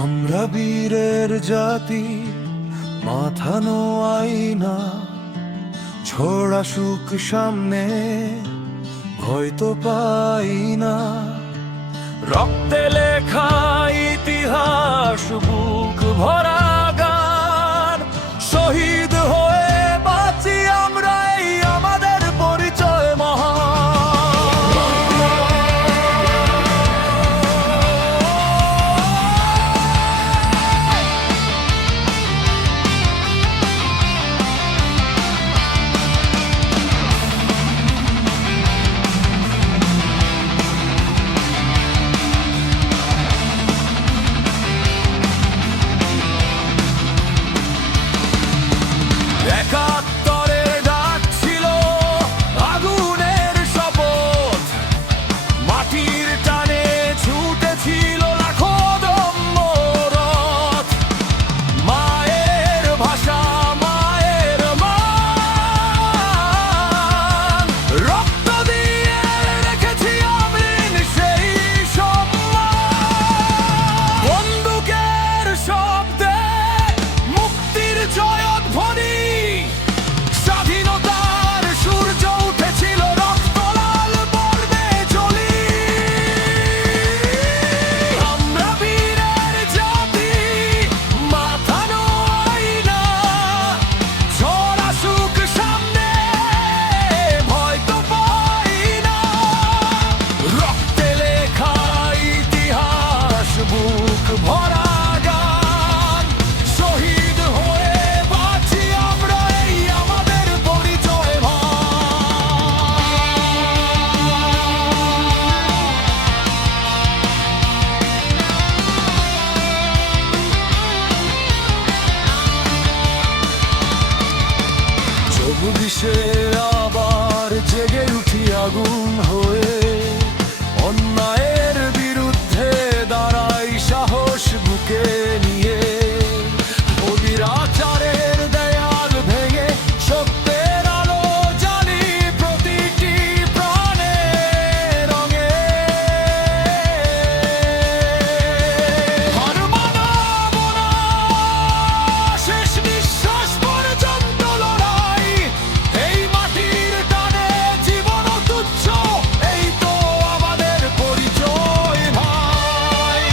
আমরা বীরের জাতি, মাথা নোয়াই না। ঝড় আসুক সামনে, ভয় তো পাই না। রক্তে লেখা ইতিহাস, বুক ভরা গান। শহীদ হয়ে বাঁচি আমরা, এই আমাদের পরিচয় মহান। একাত্তরের ডাক ছিল আগুনের শপথ, মাটির টানে ছুটেছিল লাখো দম্মরথ। মায়ের ভাষা, মায়ের মান, রক্ত দিয়ে রেখেছি আমৃণ সেই সম্মান। বন্দুকের শব্দে মুক্তির জয়ধ্বনি, স্বাধীনতার সূর্য উঠেছিল রক্তলাল বর্ণে জ্বলি। আমরা বীরের জাতি, মাথা নোয়াই না। ঝড় আসুক সামনে, ভয় তো পাই না। রক্তে লেখা ইতিহাস, বুক ভরা গান। শহীদ হয়ে বাঁচি আমরা, এই আমাদের পরিচয় চব্বিশে আবার জেগে উঠি আগুন হয়ে। অন্যায়ের বিরুদ্ধে দাঁড়াই সাহস বুকে নিয়ে। অবিরাচারের দেয়াল ভেঙে সত্যের আলো জ্বালি প্রতিটি প্রাণের রঙে। হার মানাব না, শেষ নিঃশ্বাস পর্যন্ত লড়াই। এই মাটির টানে জীবন তুচ্ছ, এই তো আমাদের পরিচয় ভাই।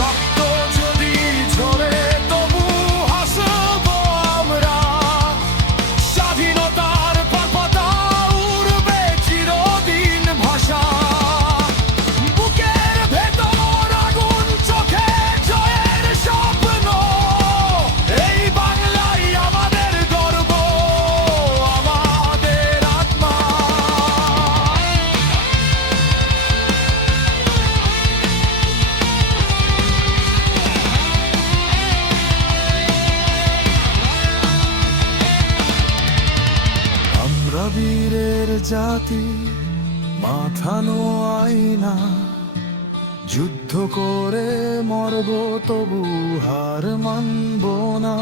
রক্ত যদি ঝরে তবু হাসবো আমরা। স্বাধীনতার পতাকা উড়বে চিরদিন ভাষা। বুকের ভেতর আগুন, চোখে জয়ের স্বপ্ন। এই বাংলাই আমাদের গর্ব, আমাদের আত্মা। আমরা বীরের জাতি, মাথা নোয়াই না। যুদ্ধ করে মরব তবু হার মানব না।